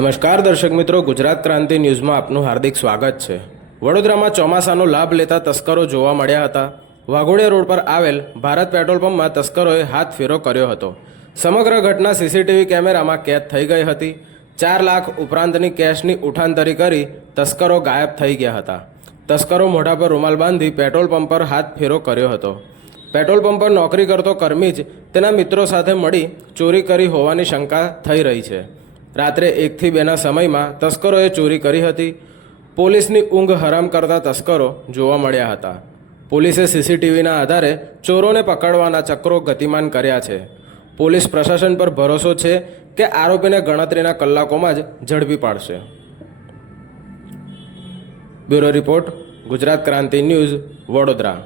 નમસ્કાર દર્શક મિત્રો, ગુજરાત ક્રાંતિ ન્યૂઝમાં આપનું હાર્દિક સ્વાગત છે। વડોદરામાં ચોમાસાનો લાભ લેતા તસ્કરો જોવા મળ્યા હતા। વાઘોડિયા રોડ પર આવેલ ભારત પેટ્રોલ પંપમાં તસ્કરોએ હાથ ફેરો કર્યો હતો। સમગ્ર ઘટના સીસીટીવી કેમેરામાં કેદ થઈ ગઈ હતી। 4 લાખ ઉપરાંતની કેશની ઉઠાંતરી કરી તસ્કરો ગાયબ થઈ ગયા હતા। તસ્કરો મોઢા પર રૂમાલ બાંધી પેટ્રોલ પંપ પર હાથ ફેરો કર્યો હતો। પેટ્રોલ પંપ પર નોકરી કરતો કર્મી જ તેના મિત્રો સાથે મળી ચોરી કરી હોવાની શંકા થઈ રહી છે। રાત્રે 1 થી 2ના સમયમાં તસ્કરોએ ચોરી કરી હતી। પોલીસની ઊંઘ હરામ કરતા તસ્કરો જોવા મળ્યા હતા। પોલીસે સીસીટીવીના આધારે ચોરોને પકડવાના ચક્રો ગતિમાન કર્યા છે। પોલીસ પ્રશાસન પર ભરોસો છે કે આરોપીને ગણતરીના કલાકોમાં જ ઝડપી પાડશે। બ્યુરો રિપોર્ટ, ગુજરાત ક્રાંતિ ન્યૂઝ, વડોદરા।